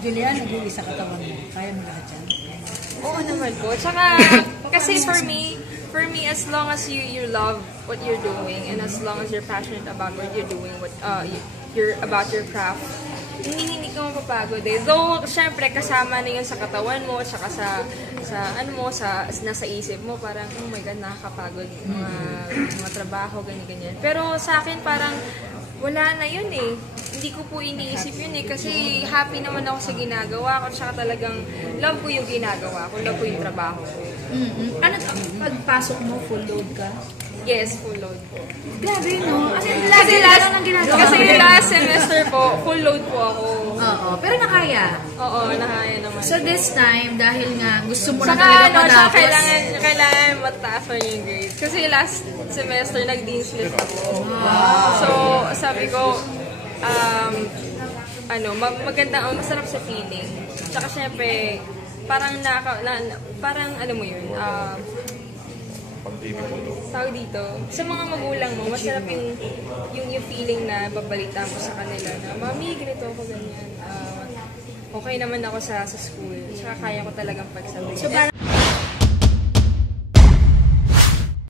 Julian, nag-iisa katawan mo. Kaya mo lahat yan? Oo naman po. Tsaka, kasi for me, as long as you love what you're doing and as long as you're passionate about what you're doing, you're about your craft, hindi ka mapapagod eh. Though, syempre, kasama na yun sa katawan mo, tsaka sa nasa isip mo, parang, oh my God, nakakapagod mga trabaho, ganyan. Pero sa akin, parang, wala na yun eh. Hindi ko po iniisip yun eh. Kasi happy naman ako sa ginagawa ko. Tsaka talagang love ko yung ginagawa ko. Love ko yung trabaho ko. Ano to? Pagpasok mo, full load ka? Yes, full load po. Grabe, no? Kasi last semester po, full load po ako. Oo, pero nakaya. Oo, nakaya naman. So this time, dahil nga gusto mo na Saka, talaga matapos. kailangan mataas pa yung grades. Kasi last semester, nag-dean's list ako. So, sabi ko, masarap sa feeling. Tsaka syempre, parang alam mo yun, tawag dito, sa mga magulang mo, masarap yung feeling na babalita mo sa kanila na, Mami, ganito ako, ganyan. Okay naman ako sa school. Tsaka kaya ko talagang pagsabihin. So parang